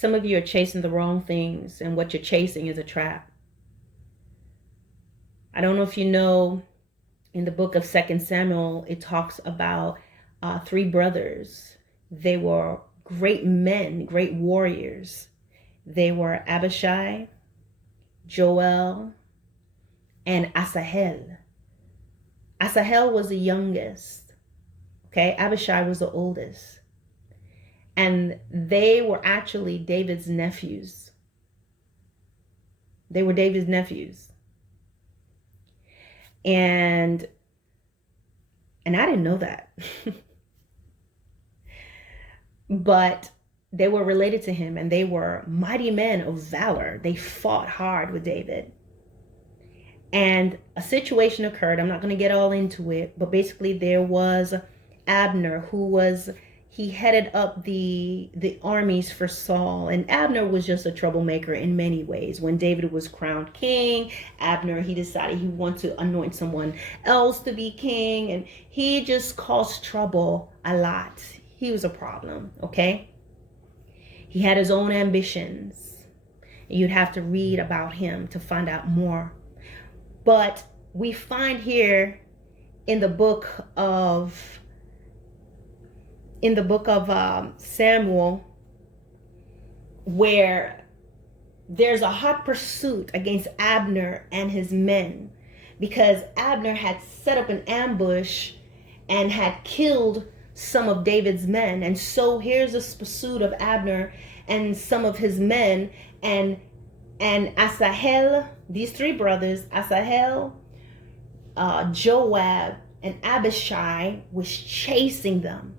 Some of you are chasing the wrong things, and what you're chasing is a trap. I don't know if you know, in the book of 2 Samuel, it talks about three brothers. They were great men, great warriors. They were Abishai, Joel, and Asahel. Asahel was the youngest. Okay, Abishai was the oldest. And they were actually David's nephews. They were David's nephews. And I didn't know that. But they were related to him, and they were mighty men of valor. They fought hard with David. And a situation occurred. I'm not going to get all into it, but basically there was Abner, he headed up the armies for Saul. And Abner was just a troublemaker in many ways. When David was crowned king, Abner, he decided he wanted to anoint someone else to be king, and he just caused trouble a lot. He was a problem, okay? He had his own ambitions. You'd have to read about him to find out more. But we find here in the book of Samuel, where there's a hot pursuit against Abner and his men, because Abner had set up an ambush and had killed some of David's men. And so here's this pursuit of Abner and some of his men, and Asahel, these three brothers, Asahel, Joab, and Abishai, was chasing them.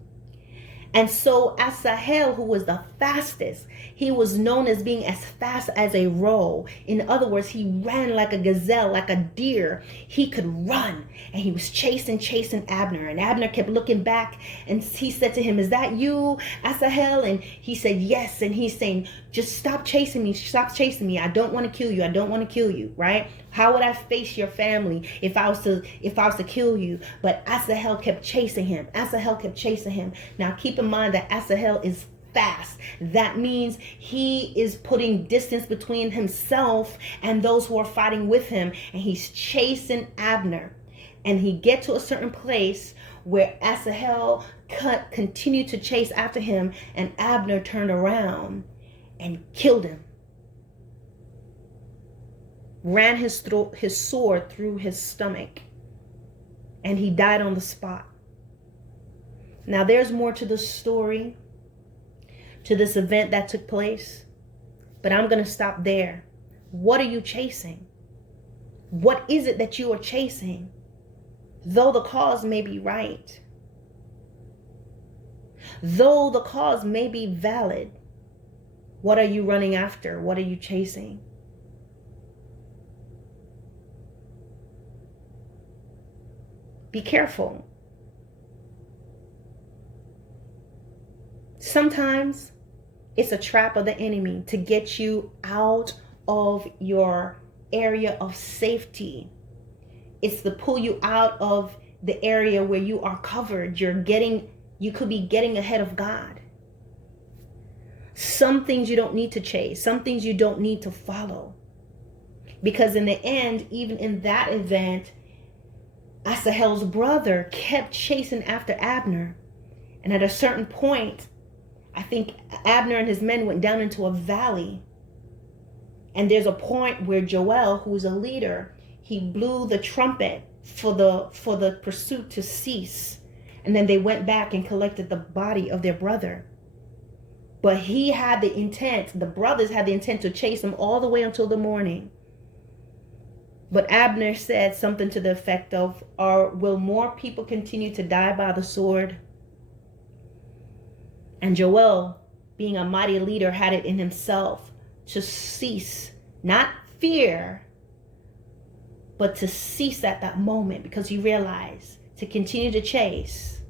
And so Asahel, who was the fastest, he was known as being as fast as a roe. In other words, he ran like a gazelle, like a deer. He could run, and he was chasing Abner. And Abner kept looking back, and he said to him, "Is that you, Asahel?" And he said, "Yes." And he's saying, "Just stop chasing me. Stop chasing me. I don't want to kill you. I don't want to kill you." Right? How would I face your family if I was to kill you? But Asahel kept chasing him. Asahel kept chasing him. Now keep in mind that Asahel is fast. That means he is putting distance between himself and those who are fighting with him, and he's chasing Abner. And he get to a certain place where Asahel continued to chase after him, and Abner turned around and killed him. Ran his sword through his stomach, and he died on the spot. Now there's more to the story, to this event that took place, but I'm going to stop there. What are you chasing? What is it that you are chasing? Though the cause may be right, though the cause may be valid, what are you running after? What are you chasing? Be careful. Sometimes it's a trap of the enemy to get you out of your area of safety. It's to pull you out of the area where you are covered. You could be getting ahead of God. Some things you don't need to chase. Some things you don't need to follow. Because in the end, even in that event, Asahel's brother kept chasing after Abner. And at a certain point, I think Abner and his men went down into a valley. And there's a point where Joel, who's a leader, he blew the trumpet for the pursuit to cease. And then they went back and collected the body of their brother. But the brothers had the intent to chase him all the way until the morning. But Abner said something to the effect of, will more people continue to die by the sword? And Joel, being a mighty leader, had it in himself to cease, not fear, but to cease at that moment, because he realized to continue to chase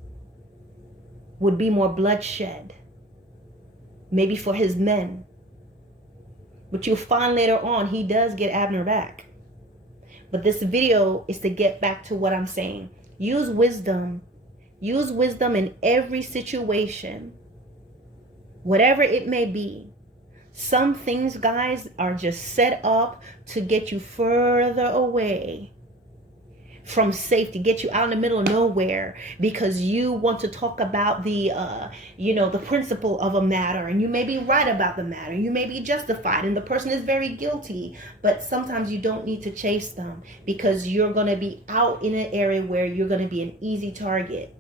would be more bloodshed, maybe for his men. But you'll find later on, he does get Abner back. But this video is to get back to what I'm saying. Use wisdom. Use wisdom in every situation, whatever it may be. Some things, guys, are just set up to get you further away from safety, get you out in the middle of nowhere, because you want to talk about the the principle of a matter, and you may be right about the matter, you may be justified, and the person is very guilty. But sometimes you don't need to chase them, because you're going to be out in an area where you're going to be an easy target.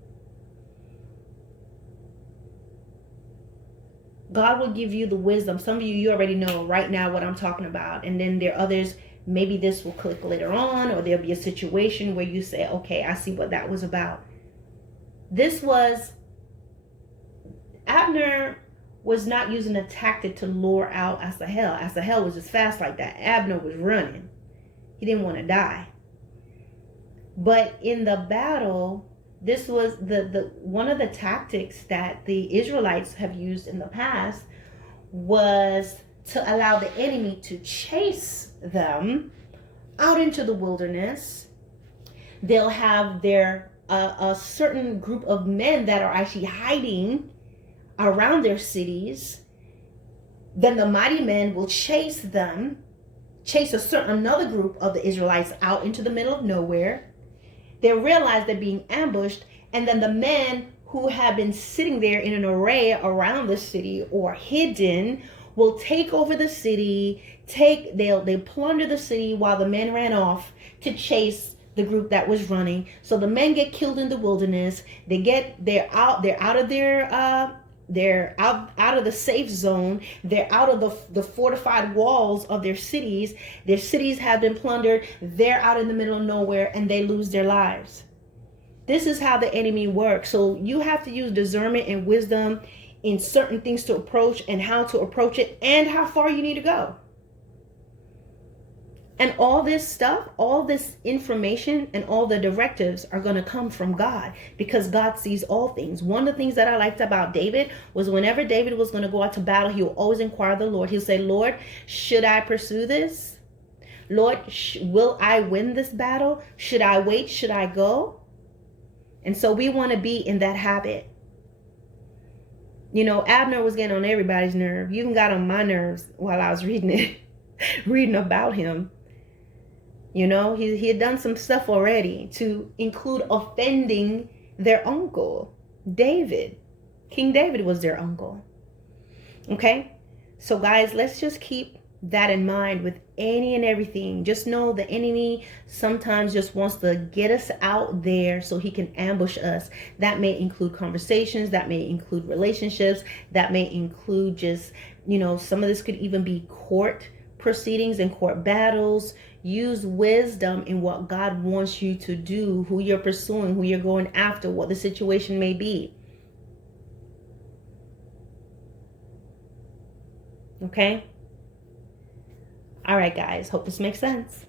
God will give you the wisdom. Some of you already know right now what I'm talking about, and then there are others, maybe this will click later on, or there'll be a situation where you say, okay, I see what that was about. Abner was not using a tactic to lure out Asahel. Asahel was just fast like that. Abner was running. He didn't want to die. But in the battle, this was the one of the tactics that the Israelites have used in the past, was to allow the enemy to chase them out into the wilderness. They'll have their a certain group of men that are actually hiding around their cities. Then the mighty men will chase another group of the Israelites out into the middle of nowhere. They realize they're being ambushed, and then the men who have been sitting there in an array around the city or hidden will take over the city. They plunder the city while the men ran off to chase the group that was running. So the men get killed in the wilderness. They're out of the safe zone. They're out of the fortified walls of their cities. Their cities have been plundered. They're out in the middle of nowhere, and they lose their lives. This is how the enemy works. So you have to use discernment and wisdom in certain things to approach, and how to approach it, and how far you need to go. And all this stuff, all this information, and all the directives are going to come from God, because God sees all things. One of the things that I liked about David was whenever David was going to go out to battle, he would always inquire the Lord. He'll say, Lord, should I pursue this? Lord, will I win this battle? Should I wait? Should I go? And so we want to be in that habit. Abner was getting on everybody's nerve. You even got on my nerves while I was reading about him. He had done some stuff already, to include offending their uncle, David. King David was their uncle. Okay? So guys, let's just keep that in mind with any and everything. Just know the enemy sometimes just wants to get us out there so he can ambush us. That may include conversations, that may include relationships, that may include just, some of this could even be court proceedings and court battles. Use wisdom in what God wants you to do, who you're pursuing, who you're going after, what the situation may be. Okay? All right, guys. Hope this makes sense.